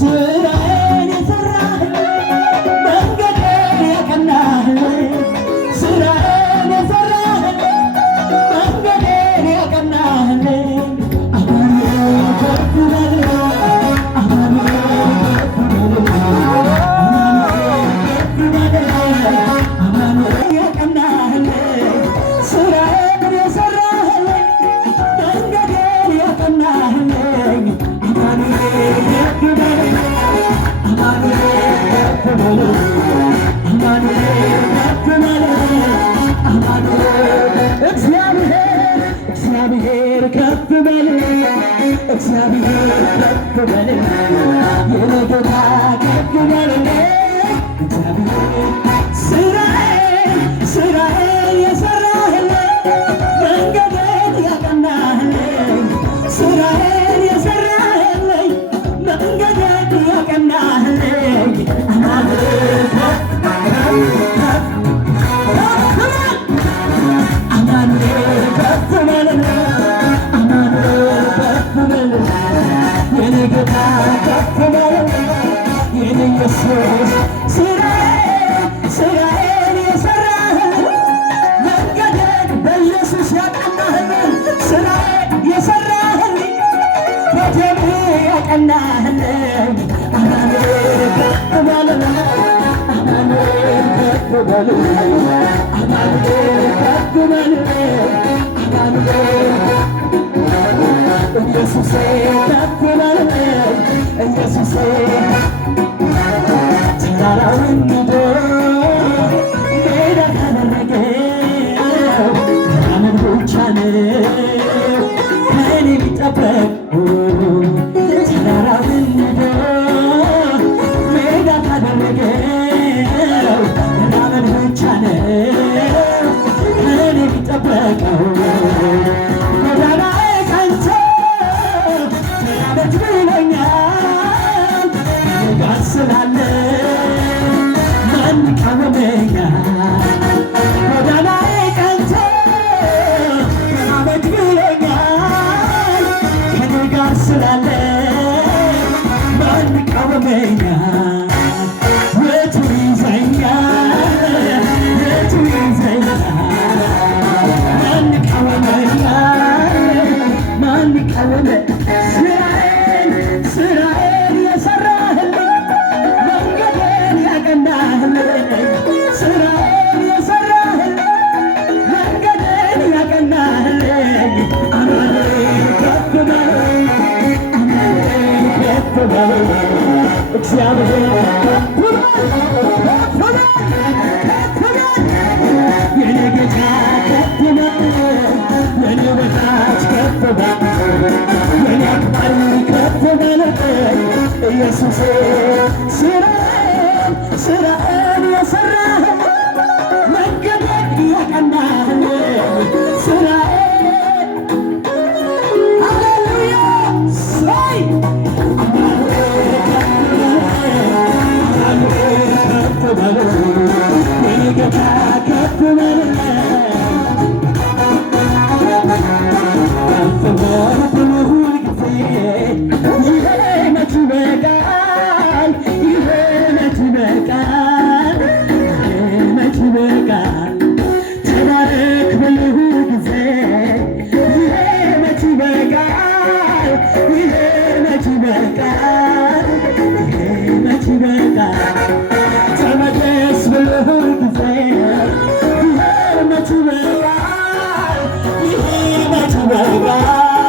ስራዬን የሰራህልኝ መንገዴን ያቀናህልኝ ስራዬን የሰራህልኝ መንገዴን ያቀናህልኝ አማኑኤል ከፍ በል አማኑኤል ከፍ በል አማኑኤል ያቀናህልኝ ስራዬን የሰራህልኝ መንገዴን ያቀናህልኝ አማኑኤል ከፍ በል አማኑኤል ከፍ በል አማኑኤል ከፍ በል አማኑኤል እግዚአብሔር ከፍ በል እግዚአብሔር ከፍ በል የኔ ጌታ ከፍ በል እግዚአብሔር ስራዬን የሰራህልኝ መንገዴን ያቀናህልኝ ስራዬን የሰራህልኝ መንገዴን ያቀናህልኝ አማኑኤል ከፍ አማኑኤል ከፍ በል አማኑኤል ከፍ በል የኔ ጌታ ከፍ በል የኔ ኢየሱስ ስራዬን የሰራህልኝ መንገዴን በኢየሱስ ያቀናህልኝ ስራዬን የሰራህልኝ በደም ያቀናህልኝ አማኑኤል ከፍ በል አማኑኤል ከፍ በል አማኑኤል ከፍ በል አማኑኤል ኢየሱሴ ከፍ በል ኢየሱሴ ተራራውን ንዶ ሜዳ ካደረገው አመን ብቻ ነው ከእኔ የሚጠበቅ ተራራውን ንዶ ሜዳ ካደረገው አመን ብቻ ነው ከእኔ የሚጠበቀው ጎዳናዬ ቀንቶ ተራመድ ብሎኛል ጋር ስላለ ማን ይቃወመኛል ጎዳናዬ ቀንቶ ተራመድ ብሎኛል ከኔ ጋር ስላለ ማን ይቃወመኛል የቱ ይዘኛል የቱ ይዘኛል ማን ይቃወመኛል ማን ይቃወመኛል ስራዬን የሰራህልኝ መንገዴን ያቀናህልኝ ስራዬን የሰራህልኝ መንገዴን ያቀናህልኝ አማኑኤል ከፍ በል አማኑኤል ከፍ በል እግዚአብሔር ከፍ በል የኔ ጌታ ከፍ በል የኔ በታች ከፍ በል የኔ አክባሪ ከፍ በል ኢየሱሴ ስራዬን የሰራህልኝ መንገዴን ያቀናህልኝ ስራዬን ሃሌሉያ ሳይ አማኑኤል ከፍ በል የኔ ጌታ ከፍ በል ከፍ በል ሁል ጊዜ ይሄ መች ይበቃል ይሄ መች ይበቃል ይሄ መች ይበቃል ተባረክ በልሁ ጊዜ ይሄ መች ይበቃል ይሄ መች ይበቃል ይሄ መች ይበቃል ተመለስ በልሁ ጊዜ ይሄ መች ይበቃል ይሄ መች ይበቃል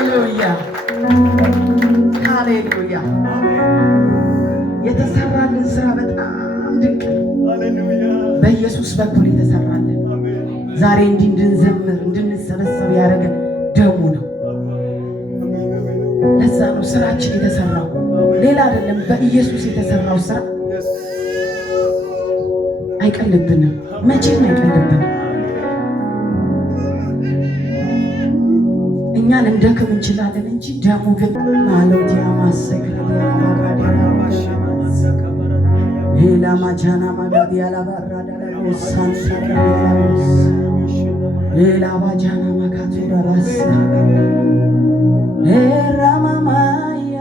ሃሌሉያ ሃሌሉያ። የተሰራልን ስራ በጣም ድንቅ በኢየሱስ በኩል የተሰራልን ዛሬ እንዲህ እንድንዘምር እንድንሰበሰብ ያደረገን ደሙ ነው። ለዛ ነው ስራችን የተሰራው ሌላ አይደለም። በኢየሱስ የተሰራው ስራ አይቀልብንም፣ መቼም አይቀልብንም። እኛ ልንደክም እንችላለን እንጂ ደሙ ግን ማለውቲያ ማሰከራማጃና ማጋዲ ያላባራዳላስ ሌላ ባጃና ማካቱ ራስ ራማማያ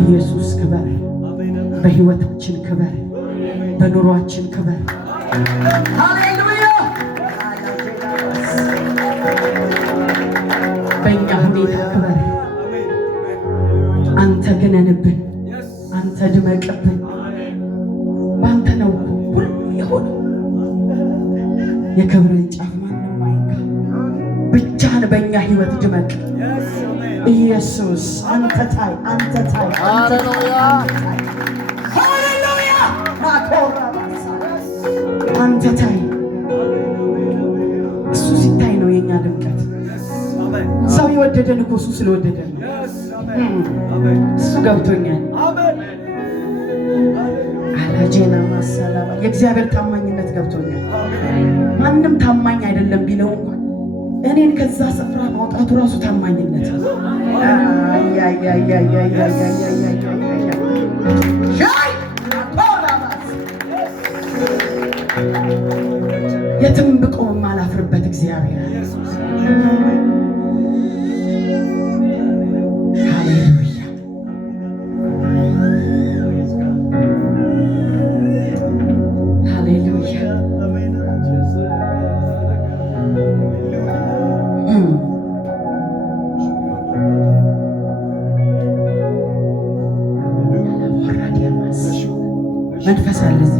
ኢየሱስ ክበር፣ በህይወታችን ክበር፣ በኑሯችን ክበር። ሃሌሉያ። በእኛ ሁኔታ ክበር። አንተ ግነንብን፣ አንተ ድመቅብን። በአንተ ነው ሁሉ የሆነው። የክብርን ጫፍ ማንም አይንካ። ብቻህን በእኛ ህይወት ድመቅ ኢየሱስ። አንተ ታይ፣ አንተ ታይ፣ ሃሌሉያ ሃሌሉያ። አንተ ታይ። እሱ ሲታይ ነው የኛ ድምቀት። ሰው የወደደን እኮ እሱ ስለወደደን ነው። እሱ ገብቶኛል። አላጄና ማሰላባ የእግዚአብሔር ታማኝነት ገብቶኛል። ማንም ታማኝ አይደለም ቢለው እንኳን እኔን ከዛ ስፍራ ማውጣቱ ራሱ ታማኝነት ነው። የትም ብቆም የማላፍርበት እግዚአብሔር ሃሌሉያ ሃሌሉያ። መንፈስ አለ።